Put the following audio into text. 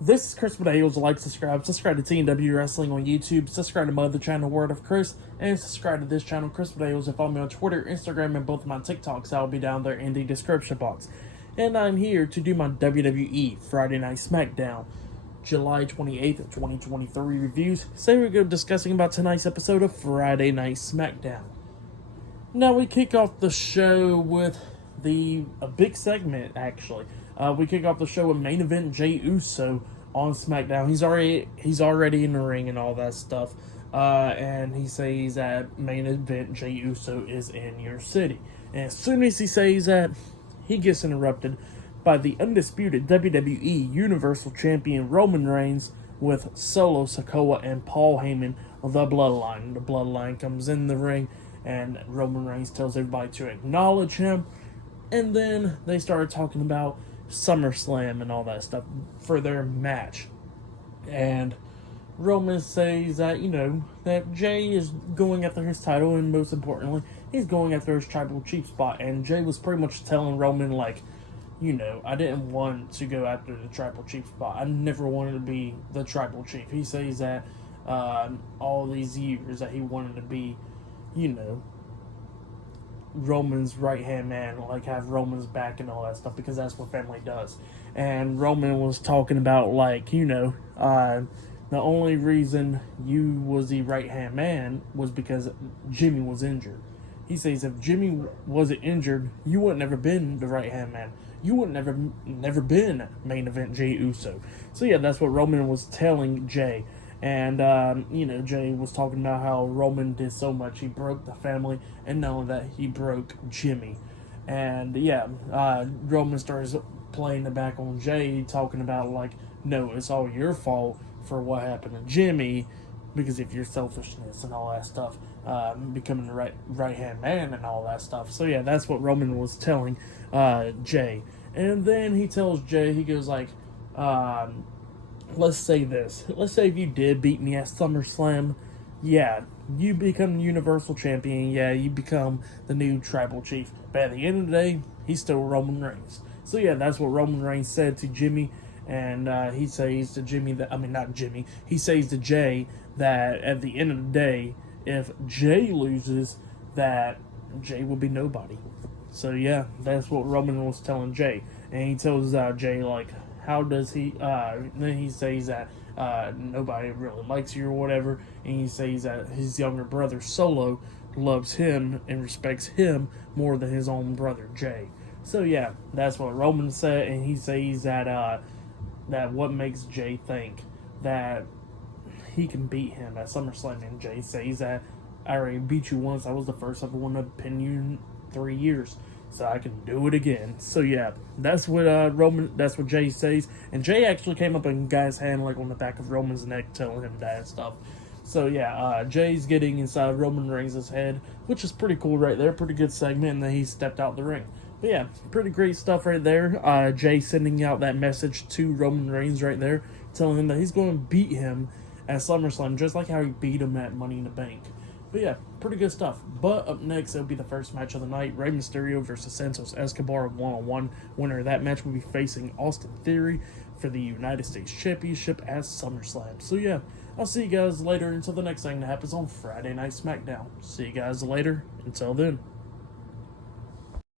This is Chris Medeiros. Like, subscribe to TNW Wrestling on YouTube, subscribe to my other channel, Word of Chris, and subscribe to this channel, Chris Medeiros, and follow me on Twitter, Instagram, and both of my TikToks. I'll be down there in the description box. And I'm here to do my WWE Friday Night SmackDown, July 28th, 2023 reviews. So we're going to be discussing about tonight's episode of Friday Night SmackDown. Now we kick off the show with a big segment, actually. We kick off the show with main event Jey Uso on SmackDown. He's already in the ring and all that stuff. And he says that main event Jey Uso is in your city. And as soon as he says that, he gets interrupted by the undisputed WWE Universal Champion Roman Reigns with Solo Sikoa and Paul Heyman of the Bloodline. The Bloodline comes in the ring, and Roman Reigns tells everybody to acknowledge him. And then they started talking about SummerSlam and all that stuff for their match. And Roman says that, that Jey is going after his title, and most importantly, he's going after his tribal chief spot. And Jey was pretty much telling Roman, like, I didn't want to go after the tribal chief spot. I never wanted to be the tribal chief. He says that all these years that he wanted to be, Roman's right-hand man, like have Roman's back and all that stuff, because that's what family does. And Roman was talking about, like, the only reason you was the right-hand man was because Jimmy was injured. He says if Jimmy wasn't injured, you wouldn't never been the right-hand man. You wouldn't never been main event Jey Uso. So yeah, that's what Roman was telling Jey. And, Jey was talking about how Roman did so much. He broke the family, and not only that, he broke Jimmy. And, Roman starts playing the back on Jey, talking about, like, no, it's all your fault for what happened to Jimmy, because of your selfishness and all that stuff, becoming the right-hand man and all that stuff. So, yeah, that's what Roman was telling Jey. And then he tells Jey, he goes, like, let's say this. Let's say if you did beat me at SummerSlam, yeah, you become Universal Champion, yeah, you become the new Tribal Chief. But at the end of the day, he's still Roman Reigns. So yeah, that's what Roman Reigns said to Jimmy, and he says to he says to Jey that at the end of the day, if Jey loses, that Jey will be nobody. So yeah, that's what Roman was telling Jey. And he tells Jey, like, how does he, then he says that nobody really likes you or whatever, and he says that his younger brother Solo loves him and respects him more than his own brother Jey. So yeah, that's what Roman said, and he says that that what makes Jey think that he can beat him at SummerSlam, and Jey says that I already beat you once. I was the first ever one to pin you in 3 years. So I can do it again. So yeah, that's what that's what Jey says. And Jey actually came up and got his hand like on the back of Roman's neck, telling him that and stuff. So yeah, Jey's getting inside Roman Reigns' head, which is pretty cool right there. Pretty good segment, and then he stepped out the ring. But yeah, pretty great stuff right there. Jey sending out that message to Roman Reigns right there, telling him that he's going to beat him at SummerSlam, just like how he beat him at Money in the Bank. But yeah, pretty good stuff. But up next, it'll be the first match of the night. Rey Mysterio versus Santos Escobar 1-on-1. Winner of that match will be facing Austin Theory for the United States Championship at SummerSlam. So yeah, I'll see you guys later until the next thing that happens on Friday Night SmackDown. See you guys later. Until then.